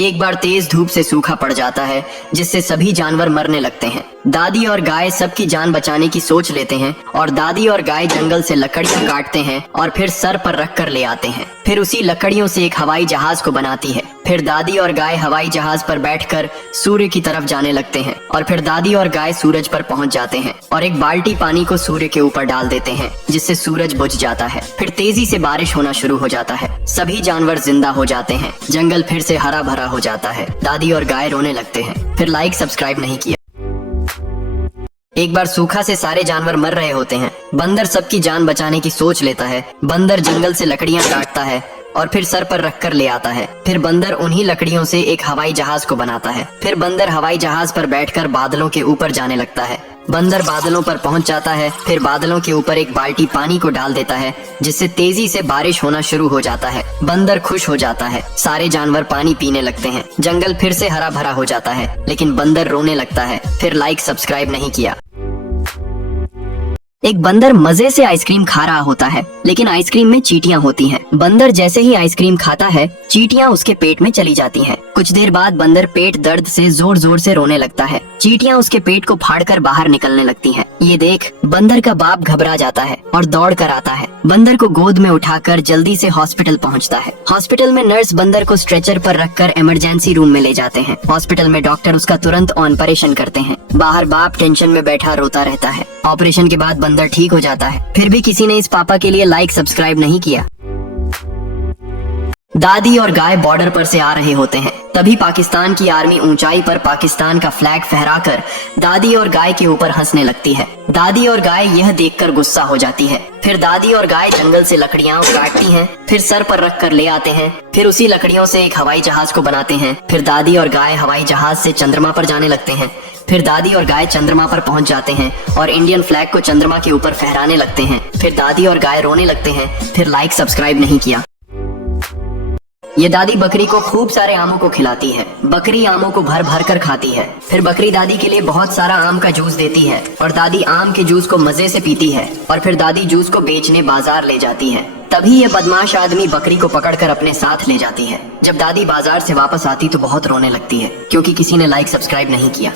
एक बार तेज धूप से सूखा पड़ जाता है, जिससे सभी जानवर मरने लगते हैं। दादी और गाय सबकी जान बचाने की सोच लेते हैं और दादी और गाय जंगल से लकड़ियां काटते हैं और फिर सर पर रख कर ले आते हैं। फिर उसी लकड़ियों से एक हवाई जहाज को बनाती है। फिर दादी और गाय हवाई जहाज पर बैठकर सूर्य की तरफ जाने लगते हैं और फिर दादी और गाय सूरज पर पहुंच जाते हैं और एक बाल्टी पानी को सूर्य के ऊपर डाल देते हैं, जिससे सूरज बुझ जाता है। फिर तेजी से बारिश होना शुरू हो जाता है। सभी जानवर जिंदा हो जाते हैं। जंगल फिर से हरा भरा हो जाता है। दादी और गाय रोने लगते हैं। फिर लाइक सब्सक्राइब नहीं किया। एक बार सूखा से सारे जानवर मर रहे होते हैं। बंदर सबकी जान बचाने की सोच लेता है। बंदर जंगल से लकड़ियां काटता है और फिर सर पर रखकर ले आता है। फिर बंदर उन्हीं लकड़ियों से एक हवाई जहाज को बनाता है। फिर बंदर हवाई जहाज पर बैठकर बादलों के ऊपर जाने लगता है। बंदर बादलों पर पहुंच जाता है। फिर बादलों के ऊपर एक बाल्टी पानी को डाल देता है, जिससे तेजी से बारिश होना शुरू हो जाता है। बंदर खुश हो जाता है। सारे जानवर पानी पीने लगते हैं। जंगल फिर से हरा भरा हो जाता है, लेकिन बंदर रोने लगता है। फिर लाइक सब्सक्राइब नहीं किया। एक बंदर मजे से आइसक्रीम खा रहा होता है, लेकिन आइसक्रीम में चींटियां होती हैं। बंदर जैसे ही आइसक्रीम खाता है, चींटियां उसके पेट में चली जाती हैं। कुछ देर बाद बंदर पेट दर्द से जोर जोर से रोने लगता है। चींटियां उसके पेट को फाड़कर बाहर निकलने लगती हैं। ये देख बंदर का बाप घबरा जाता है और दौड़ कर आता है। बंदर को गोद में उठाकर जल्दी से हॉस्पिटल पहुंचता है। हॉस्पिटल में नर्स बंदर को स्ट्रेचर पर रखकर इमरजेंसी रूम में ले जाते हैं। हॉस्पिटल में डॉक्टर उसका तुरंत ऑपरेशन करते हैं। बाहर बाप टेंशन में बैठा रोता रहता है। ऑपरेशन के बाद बंदर ठीक हो जाता है। फिर भी किसी ने इस पापा के लिए लाइक सब्सक्राइब नहीं किया। दादी और गाय बॉर्डर पर से आ रहे होते हैं। तभी पाकिस्तान की आर्मी ऊंचाई पर पाकिस्तान का फ्लैग फहराकर दादी और गाय के ऊपर हंसने लगती है। दादी और गाय यह देखकर गुस्सा हो जाती है। फिर दादी और गाय जंगल से लकड़ियां काटती हैं, फिर सर पर रख कर ले आते हैं। फिर उसी लकड़ियों से एक हवाई जहाज को बनाते हैं। फिर दादी और गाय हवाई जहाज से चंद्रमा पर जाने लगते हैं। फिर दादी और गाय चंद्रमा पर पहुंच जाते हैं और इंडियन फ्लैग को चंद्रमा के ऊपर फहराने लगते हैं। फिर दादी और गाय रोने लगते हैं। फिर लाइक सब्सक्राइब नहीं किया। ये दादी बकरी को खूब सारे आमों को खिलाती है। बकरी आमों को भर भर कर खाती है। फिर बकरी दादी के लिए बहुत सारा आम का जूस देती है और दादी आम के जूस को मजे से पीती है और फिर दादी जूस को बेचने बाजार ले जाती है। तभी ये बदमाश आदमी बकरी को पकड़कर अपने साथ ले जाती है। जब दादी बाजार से वापस आती तो बहुत रोने लगती है, क्योंकि किसी ने लाइक सब्सक्राइब नहीं किया।